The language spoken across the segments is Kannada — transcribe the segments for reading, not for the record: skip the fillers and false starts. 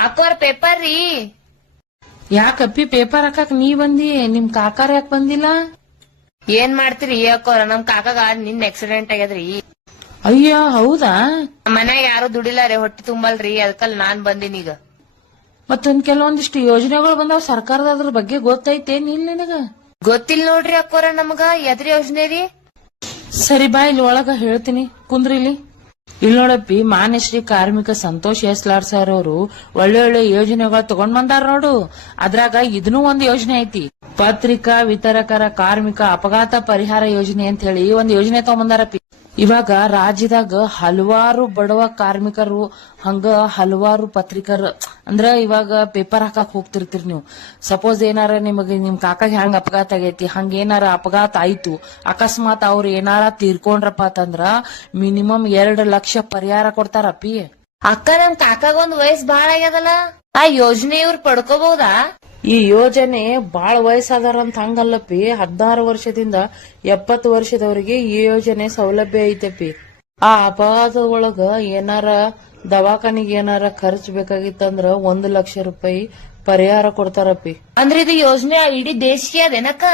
ಹಾಕೋರ್ ಪೇಪರ್ ರೀ. ಯಾಕಪ್ಪಿ ಪೇಪರ್ ಹಾಕಕ್ ನೀ ಬಂದಿ, ನಿಮ್ ಕಾಕಾರ ಯಾಕೆ ಬಂದಿಲ್ಲ? ಏನ್ ಮಾಡ್ತೀರಿ ಹಾಕೋರ, ನಮ್ ಕಾಕಾಗ ನಿನ್ ಆಕ್ಸಿಡೆಂಟ್ ಆಗ್ಯದ್ರಿ. ಅಯ್ಯ ಹೌದಾ? ಮನ್ಯಾಗ ಯಾರು ದುಡಿಲ್ಲ ರೀ, ಹೊಟ್ಟಿ ತುಂಬಲ್ರಿ, ಅದಕ್ಕಲ್ಲಿ ನಾನ್ ಬಂದಿನಿ ಈಗ. ಮತ್ತೊಂದ್ ಕೆಲವೊಂದಿಷ್ಟು ಯೋಜನೆಗಳು ಬಂದಾವ್ ಸರ್ಕಾರದ, ಅದ್ರ ಬಗ್ಗೆ ಗೊತ್ತೈತೇನ್ ಇಲ್ಲ ನಿನಗ? ಗೊತ್ತಿಲ್ಲ ನೋಡ್ರಿ ಅಕ್ಕೋರ ನಮಗ. ಎದ್ರಿ ಯೋಜನೆ ರೀ? ಸರಿ ಬಾ, ಇಲ್ಲಿ ಒಳಗ ಹೇಳ್ತೀನಿ, ಕುಂದ್ರಿ ಇಲ್ಲಿ. ಇಲ್ಲಿ ನೋಡಪ್ಪಿ, ಮಾನ್ಯಶ್ರೀ ಕಾರ್ಮಿಕ ಸಂತೋಷ್ ಎಸ್ ಲಾಡ್ ಸರ್ ಅವರು ಒಳ್ಳೆ ಒಳ್ಳೆ ಯೋಜನೆಗಳು ತಗೊಂಡ್ ಬಂದಾರ ನೋಡು. ಅದ್ರಾಗ ಇದನ್ನೂ ಒಂದ್ ಯೋಜನೆ ಐತಿ, ಪತ್ರಿಕಾ ವಿತರಕರ ಕಾರ್ಮಿಕ ಅಪಘಾತ ಪರಿಹಾರ ಯೋಜನೆ ಅಂತ ಹೇಳಿ ಒಂದ್ ಯೋಜನೆ ತಗೊಂಬಂದಾರಪ್ಪಿ. ಇವಾಗ ರಾಜ್ಯದಾಗ ಹಲವಾರು ಬಡವ ಕಾರ್ಮಿಕರು, ಹಂಗ ಹಲವಾರು ಪತ್ರಿಕರು, ಅಂದ್ರ ಇವಾಗ ಪೇಪರ್ ಹಾಕಕ್ ಹೋಗ್ತಿರ್ತೀರಿ ನೀವು. ಸಪೋಸ್ ಏನಾರ ನಿಮಗೆ ನಿಮ್ ಕಾಕಾಗ ಹೆಂಗ್ ಅಪಘಾತ ಆಗೈತಿ, ಹಂಗ ಏನಾರ ಅಪಘಾತ ಆಯ್ತು, ಅಕಸ್ಮಾತ್ ಅವ್ರ ಏನಾರ ತೀರ್ಕೊಂಡ್ರಪ್ಪ ಅಂತಂದ್ರ ಮಿನಿಮಮ್ 2 ಲಕ್ಷ ಪರಿಹಾರ ಕೊಡ್ತಾರಪ್ಪಿ. ಅಕ್ಕ, ನಮ್ ಕಾಕಾಗ ಒಂದ್ ವಯಸ್ಸು ಬಾಳ ಆಗ್ಯದಲ್ಲ, ಆ ಯೋಜನೆ ಇವ್ರು ಪಡ್ಕೋಬಹುದಾ? ಈ ಯೋಜನೆ ಬಾಳ ವಯಸ್ಸಾದಾರಂತ ಹಂಗಲ್ಲಪ್ಪಿ, 16 ವರ್ಷದಿಂದ 70 ವರ್ಷದವರಿಗೆ ಈ ಯೋಜನೆ ಸೌಲಭ್ಯ ಐತಪ್ಪಿ. ಆ ಅಪಘಾತದೊಳಗ ಏನಾರ ದವಾಖಾನಿಗೆ ಏನಾರ ಖರ್ಚು ಬೇಕಾಗಿತ್ತಂದ್ರ 1 ಲಕ್ಷ ರೂಪಾಯಿ ಪರಿಹಾರ ಕೊಡ್ತಾರಪ್ಪಿ. ಅಂದ್ರೆ ಇದು ಯೋಜನೆ ಇಡೀ ದೇಶಕ್ಕೆ ಅದೇನಕ್ಕ?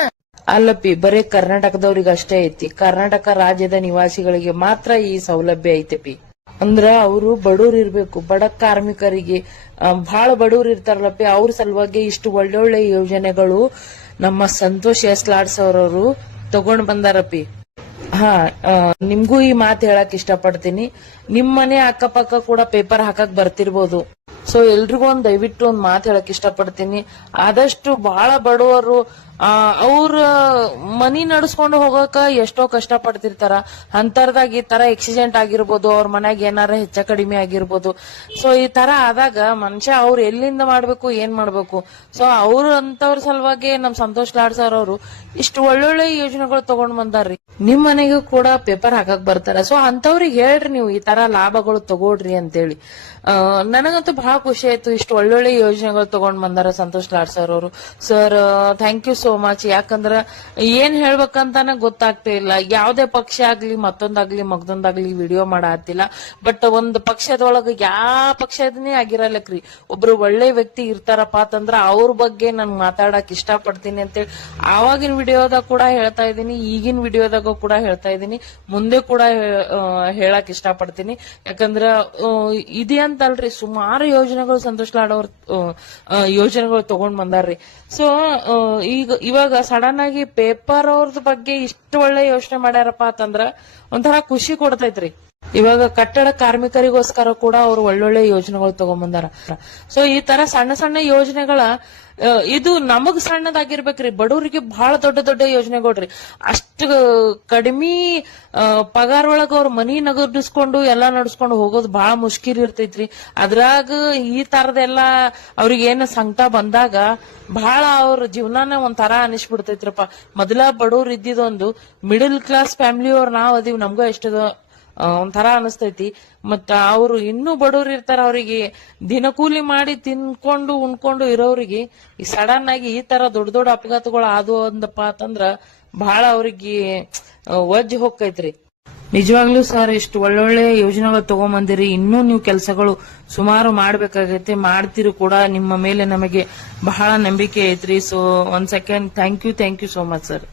ಅಲ್ಲಪ್ಪಿ, ಬರೀ ಕರ್ನಾಟಕದವ್ರಿಗೆ ಅಷ್ಟೇ ಐತಿ, ಕರ್ನಾಟಕ ರಾಜ್ಯದ ನಿವಾಸಿಗಳಿಗೆ ಮಾತ್ರ ಈ ಸೌಲಭ್ಯ ಐತಪ್ಪಿ. ಅಂದ್ರ ಅವರು ಬಡವ್ರು ಇರ್ಬೇಕು, ಬಡ ಕಾರ್ಮಿಕರಿಗೆ, ಬಹಳ ಬಡವ್ರು ಇರ್ತಾರಲ್ಲಪ್ಪಿ, ಅವ್ರ ಸಲುವಾಗಿ ಇಷ್ಟು ಒಳ್ಳೊಳ್ಳೆ ಯೋಜನೆಗಳು ನಮ್ಮ ಸಂತೋಷ್ ಎಸ್ ಲಾಡ್ ಸರ್ ಅವರು ತಗೊಂಡ್ ಬಂದಾರಪ್ಪಿ. ನಿಮ್ಗೂ ಈ ಮಾತು ಹೇಳಕ್ ಇಷ್ಟಪಡ್ತೀನಿ. ನಿಮ್ ಮನೆ ಅಕ್ಕಪಕ್ಕ ಕೂಡ ಪೇಪರ್ ಹಾಕಕ್ ಬರ್ತಿರ್ಬೋದು. ಸೊ ಎಲ್ರಿಗೂ ದಯವಿಟ್ಟು ಒಂದ್ ಮಾತು ಹೇಳಕ್ ಇಷ್ಟಪಡ್ತೀನಿ. ಆದಷ್ಟು ಬಹಳ ಬಡವರು ಅವ್ರ ಮನಿ ನಡ್ಸ್ಕೊಂಡು ಹೋಗಕ ಎಷ್ಟೋ ಕಷ್ಟ ಪಡ್ತಿರ್ತಾರ. ಅಂತರ್ದಾಗ ಈ ತರ ಆಕ್ಸಿಡೆಂಟ್ ಆಗಿರ್ಬೋದು, ಅವ್ರ ಮನ್ಯಾಗ ಏನಾರ ಹೆಚ್ಚ ಕಡಿಮೆ ಆಗಿರ್ಬೋದು. ಸೊ ಈ ತರ ಆದಾಗ ಮನುಷ್ಯ ಅವ್ರು ಎಲ್ಲಿಂದ ಮಾಡ್ಬೇಕು, ಏನ್ ಮಾಡ್ಬೇಕು? ಸೊ ಅವ್ರ ಅಂತವ್ರ ಸಲುವಾಗಿ ನಮ್ ಸಂತೋಷ್ ಲಾಡ್ ಸರ್ ಅವರು ಇಷ್ಟು ಒಳ್ಳೊಳ್ಳೆ ಯೋಜನೆಗಳು ತಗೊಂಡ್ ಬಂದಾರ್ರಿ. ನಿಮ್ ಮನೆಗೂ ಕೂಡ ಪೇಪರ್ ಹಾಕಕ್ ಬರ್ತಾರ. ಸೊ ಅಂತವ್ರಿಗೆ ಹೇಳ್ರಿ, ನೀವು ಈ ತರ ಲಾಭಗಳು ತಗೋಡ್ರಿ ಅಂತೇಳಿ. ನನಗಂತೂ ಬಹಳ ಖುಷಿ ಆಯ್ತು, ಇಷ್ಟು ಒಳ್ಳೊಳ್ಳೆ ಯೋಜನೆಗಳು ತಗೊಂಡ್ ಬಂದಾರ ಸಂತೋಷ್ ಲಾಡ್ ಸರ್ ಅವರು. Sir thank you so much. ಯಾಕಂದ್ರ ಏನ್ ಹೇಳ್ಬೇಕಂತಾನ ಗೊತ್ತಾಗ್ತಾ ಇಲ್ಲ. ಯಾವ್ದೇ ಪಕ್ಷ ಆಗ್ಲಿ, ಮತ್ತೊಂದಾಗ್ಲಿ ಮಗದೊಂದಾಗ್ಲಿ ವಿಡಿಯೋ ಮಾಡತ್ತಿಲ್ಲ. ಬಟ್ ಒಂದ್ ಪಕ್ಷದೊಳಗ ಯಾವ ಪಕ್ಷದನೇ ಆಗಿರಲ್ಲಕ್ರಿ, ಒಬ್ರು ಒಳ್ಳೆ ವ್ಯಕ್ತಿ ಇರ್ತಾರಪ್ಪ ಅಂತಂದ್ರ ಅವ್ರ ಬಗ್ಗೆ ನನ್ ಮಾತಾಡಕ್ ಇಷ್ಟ ಪಡ್ತೀನಿ ಅಂತೇಳಿ ಆವಾಗಿನ ವಿಡಿಯೋದಾಗ ಕೂಡ ಹೇಳ್ತಾ ಇದ್ದೀನಿ, ಈಗಿನ ವಿಡಿಯೋದಾಗ ಕೂಡ ಹೇಳ್ತಾ ಇದ್ದೀನಿ, ಮುಂದೆ ಕೂಡ ಹೇಳಕ್ ಇಷ್ಟ ಪಡ್ತೀನಿ. ಯಾಕಂದ್ರ ಇದೇ ಅಂತಲ್ರಿ, ಸುಮಾರು ಯೋಜನೆಗಳು ಸಂತೋಷ್ ಲಾಡ್ ಅವ್ರ ಯೋಜನೆಗಳು ತಗೊಂಡ್ ಬಂದಾರ್ರಿ. ಸೊ ಇವಾಗ ಸಡನ್ ಆಗಿ ಪೇಪರ್ ಅವ್ರದ ಬಗ್ಗೆ ಇಷ್ಟು ಒಳ್ಳೆ ಯೋಚನೆ ಮಾಡ್ಯಾರಪ್ಪ ಅಂತಂದ್ರ ಒಂಥರ ಖುಷಿ ಕೊಡ್ತೈತ್ರಿ. ಇವಾಗ ಕಟ್ಟಡ ಕಾರ್ಮಿಕರಿಗೋಸ್ಕರ ಕೂಡ ಅವ್ರು ಒಳ್ಳೊಳ್ಳೆ ಯೋಜನೆಗಳು ತಗೊಂಡ್ಬಂದಾರ. ಸೊ ಈ ತರ ಸಣ್ಣ ಸಣ್ಣ ಯೋಜನೆಗಳ ಇದು ನಮಗ್ ಸಣ್ಣದಾಗಿರ್ಬೇಕ್ರಿ, ಬಡವರಿಗೆ ಬಹಳ ದೊಡ್ಡ ದೊಡ್ಡ ಯೋಜನೆಗಳ್ರಿ. ಅಷ್ಟು ಕಡಿಮೆ ಪಗಾರ ಒಳಗ ಅವ್ರ ಮನಿ ನಗದಿಸ್ಕೊಂಡು ಎಲ್ಲಾ ನಡ್ಸ್ಕೊಂಡು ಹೋಗೋದು ಬಹಳ ಮುಷ್ಕಿಲ್ ಇರ್ತೈತ್ರಿ. ಅದ್ರಾಗ ಈ ತರದೆಲ್ಲಾ ಅವ್ರಿಗೆ ಏನ ಸಂಕಟ ಬಂದಾಗ ಬಹಳ ಅವ್ರ ಜೀವನಾನ ಒಂಥರ ಅನಿಸ್ಬಿಡ್ತೈತ್ರಪ್ಪ. ಮೊದಲ ಬಡವ್ರು ಇದ್ದಿದೊಂದು ಮಿಡಲ್ ಕ್ಲಾಸ್ ಫ್ಯಾಮಿಲಿ ಅವ್ರು ನಾವ್ ಅದೀವಿ, ನಮ್ಗ ಎಷ್ಟದ ಒಂಥರ ಅನಿಸ್ತೈತಿ. ಮತ್ತ ಅವ್ರು ಇನ್ನೂ ಬಡವ್ರು ಇರ್ತಾರ, ಅವ್ರಿಗೆ ದಿನಕೂಲಿ ಮಾಡಿ ತಿನ್ಕೊಂಡು ಉಣ್ಕೊಂಡು ಇರೋರಿಗೆ ಈ ಸಡನ್ ಆಗಿ ಈ ತರ ದೊಡ್ಡ ದೊಡ್ಡ ಅಪಘಾತಗಳು ಆದ್ವು ಅಂದಪ್ಪ ಅಂತಂದ್ರ ಬಹಳ ಅವ್ರಿಗೆ ವಜ್ಜಿ ಹೋಗ್ತೈತ್ರಿ. ನಿಜವಾಗ್ಲೂ ಸರ್, ಇಷ್ಟು ಒಳ್ಳೊಳ್ಳೆ ಯೋಜನೆಗಳು ತಗೊಂಬಂದಿರಿ. ಇನ್ನೂ ನೀವು ಕೆಲಸಗಳು ಸುಮಾರು ಮಾಡ್ಬೇಕಾಗೈತೆ, ಮಾಡ್ತಿರು ಕೂಡ. ನಿಮ್ಮ ಮೇಲೆ ನಮಗೆ ಬಹಳ ನಂಬಿಕೆ ಐತ್ರಿ. ಸೊ ಒಂದ್ second, thank you so much sir.